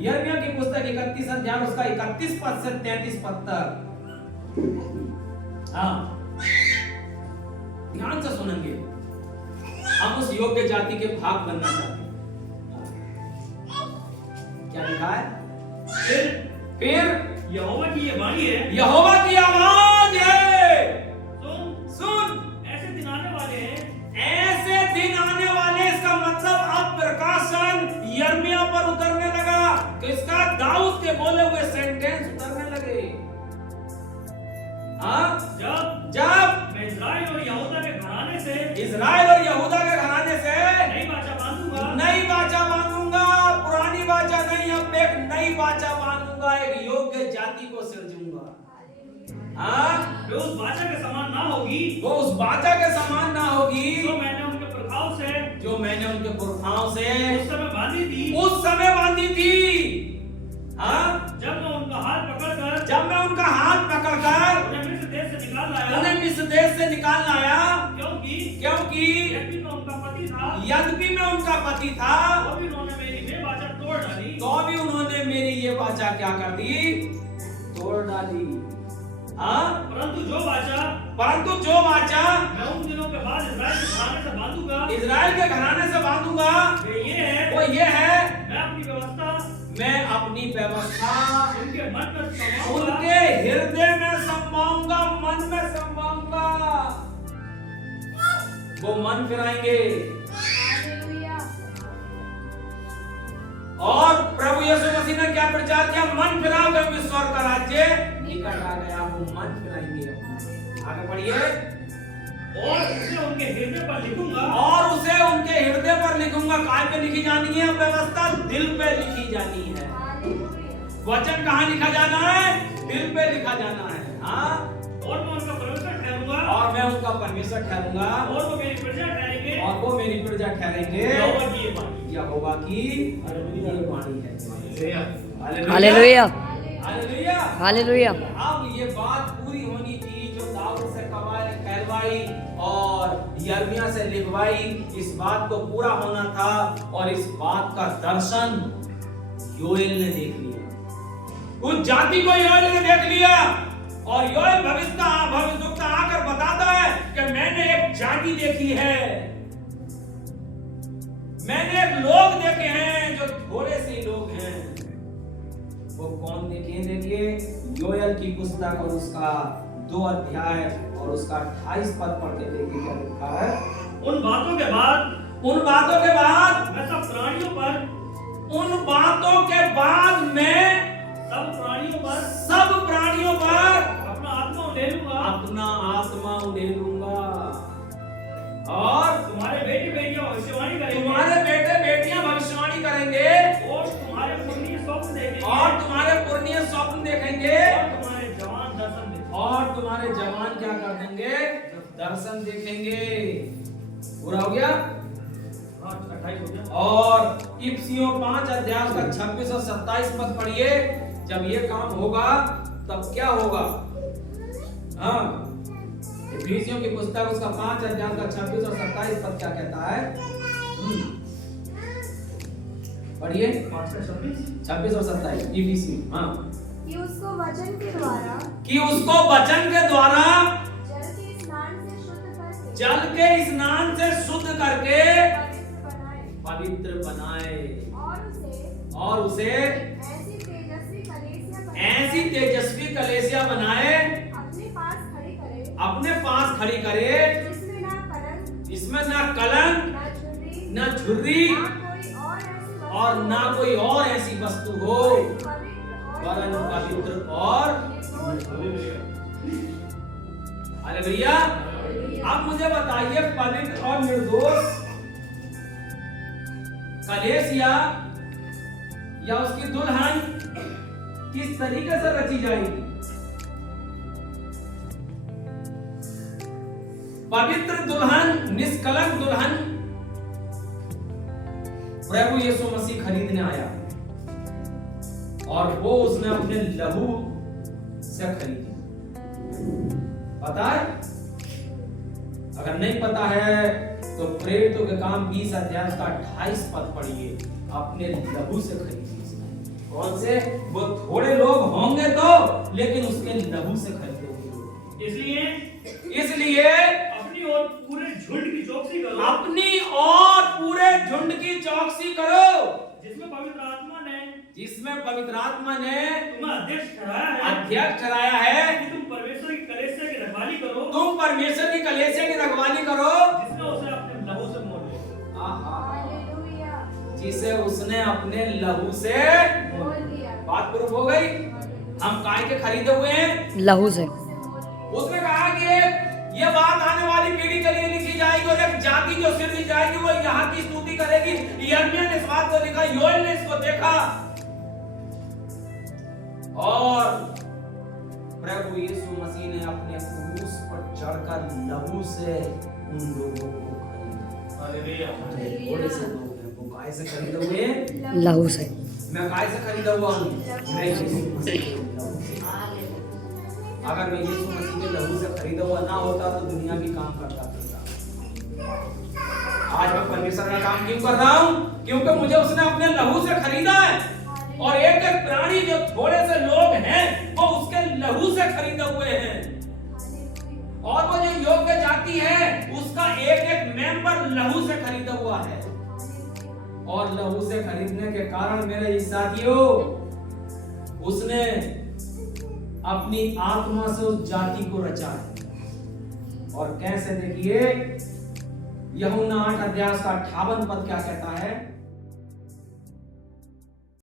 यिर्मयाह की पुस्तक 31 अध्याय उसका 31 पद से 33 पद तक। हाँ, ध्यान से सुनेंगे। हम उस योग्य जाति के भाग बनना चाहते हैं। क्या लिखा है? फिर यहोवा की ये वाणी है, यहोवा की आवाज है, सुन ऐसे दिन आने वाले हैं, ऐसे दिन आने वाले। इसका मतलब अब प्रकाशन यिर्मयाह पर उतरने लगा, तो इसका दाऊद के बोले हुए सेंटेंस उतरने लगे। हाँ, जब मैं इस्राएल और यहूदा के घराने से नई वाचा बांधूंगा, पुरानी वाचा नहीं, अब एक नई वाचा बांधूंगा, एक योग्य जाति को सिरजूंगा। हाँ, जो उस वाचा के समान ना होगी, वो उस वाचा के समान ना होगी जो मैंने उनके पुरखाओं से उस समय बांधी थी। हाँ, जब मैं उनका हाथ पकड़कर उन्हें मिस्र देश से निकाल लाया, क्योंकि क्योंकि यद्यपि मैं उनका पति था, तो भी उन्होंने मेरी वे वाचा तोड़ डाली, तो भी उन्होंने मेरी ये वाचा क्या कर दी? तोड़ डाली। हाँ, परंतु जो वाचा मैं उन दिनों के बाद इस्राएल के घराने से बांधूंगा, इजराइल के घराने से बांधूंगा, वो ये है, मैं अपनी व्यवस्था उनके मन में समाऊंगा, उनके हृदय में समाऊंगा, मन में समाऊंगा। वो मन फिराएंगे। और प्रभु यीशु मसीह ने क्या प्रचार किया? मन फिराओ, क्योंकि ईश्वर का राज्य निकट आ गया। वो मन फिराएंगे। आगे पढ़िए। और उसे उनके हृदय पर लिखूंगा। काय पे लिखी जानी है? व्यवस्था दिल पे लिखी जानी है। वचन कहाँ लिखा जाना है? दिल पे लिखा जाना है। हाँ, और मैं उनका परमेश्वर ठहरूंगा, और मैं उनका परमेश्वर ठहरूंगा, और वो मेरी प्रजा ठहरेंगे, और वो मेरी प्रजा ठहरेंगे। यहोवा की ये वाणी, यहोवा की ये वाणी है। Hallelujah, hallelujah, hallelujah. अब ये बात पूरी होनी थी जो दाऊद से कहलवाई और यिर्मयाह से लिखवाई। इस बात को पूरा होना था, और इस बात का दर्शन योएल ने देख लिया। उस जाति को योएल ने देख लिया, और योएल भविष्यवक्ता आकर बताता है कि मैंने एक जाति देखी है, मैंने एक लोग देखे हैं जो थोड़े से लोग हैं। वो कौन देखे? देखिए योएल की पुस्तक और उसका 2 अध्याय और उसका 28 पद पढ़ के देखिए क्या लिखा है। उन बातों के बाद मैं सब प्राणियों पर सब प्राणियों पर अपना आत्मा उड़ेलूंगा, और तुम्हारे बेटे बेटियां भविष्यवाणी करेंगे, तुम्हारे बेटे बेटियां भविष्यवाणी करेंगे, और तुम्हारे पुण्य स्वप्न देखेंगे, और तुम्हारे पुण्य स्वप्न देखेंगे, और तुम्हारे जवान दर्शन देखेंगे, और तुम्हारे जवान क्या कर देंगे? दर्शन देखेंगे। पूरा हो गया? 28 हो गया। और इफिसियों 5 अध्याय का 26 और 27 पद पढ़िए। जब ये काम होगा तब क्या होगा? हाँ, इफिसियों की पुस्तक उसका 5 अध्याय का 26 और 27 पद क्या कहता है? पढ़िए 26 और 27 इफिसियों। हाँ, कि उसको वचन के द्वारा जल के स्नान से शुद्ध करके पवित्र बनाए, और उसे ऐसी तेजस्वी कलीसिया बनाए, अपने पास खड़ी करे, इसमें ना कलंक, ना झुर्री, और ना कोई और ऐसी वस्तु हो, वरन पवित्र और अरे भैया, अब मुझे बताइए पवित्र और निर्दोष कलीसिया या उसकी दुल्हन किस तरीके से रची जाएगी? पवित्र दुल्हन, निष्कलंक दुल्हन प्रभु यीशु मसीह खरीदने आया, और वो उसने अपने लहू से खरीदी। पता है? अगर नहीं पता है तो प्रेरितों के काम 20 अध्याय का 28 पद पढ़िए। अपने लहू से खरीदी इसने। कौन से? वो थोड़े लोग होंगे तो, लेकिन उसके लहू से खरीदे हुए लोग। इसलिए अपनी और पूरे झुंड की चौकसी करो, अपनी और पूरे झुंड की चौकसी करो, जिसमें पवित्र आत्मा ने तुम्हें अध्यक्ष ठहराया है कि तुम परमेश्वर की कलीसिया की रखवाली करो, तुम परमेश्वर की कलीसिया की रखवाली करो, जिसने उसे अपने लहू से मोल लिया। हालेलुया। जिसे उसने अपने लहू से। बोल दिया। बात प्रूफ हो गई। हम काय के खरीदे हुए हैं? लहू से। उसने कहा कि ये बात आने वाली पीढ़ी के लिए लिखी जाएगी और एक जाति जो सिर दी जाएगी वो यहाँ की स्तुति करेगी। यिर्मयाह ने इस बात को लिखा, योएल ने इसको देखा, और प्रभु यीशु मसीह ने अपने क्रूस पर चढ़कर लहू से उन लोगों को खरीदा। थोड़े से लोग हैं, वो काय से खरीदे हुए हैं? लहू से। मैं काय से खरीदा हुआ हूँ? मैं यीशु मसीह के लहू से। अगर मैं यीशु मसीह के लहू से खरीदा हुआ ना होता तो दुनिया भी काम करता फिरता। आज मैं परमेश्वर का काम क्यों कर रहा हूँ? क्योंकि मुझे उसने अपने लहू से खरीदा है, और एक एक प्राणी जो थोड़े से लोग हैं वो उसके लहू से खरीदे हुए हैं, और वो जो योग्य जाति है उसका एक एक मेंबर लहू से खरीदा हुआ है। और लहू से खरीदने के कारण मेरे साथियों, उसने अपनी आत्मा से उस जाति को रचा है। और कैसे? देखिए यूहन्ना 8 अध्याय का 58 पद क्या कहता है?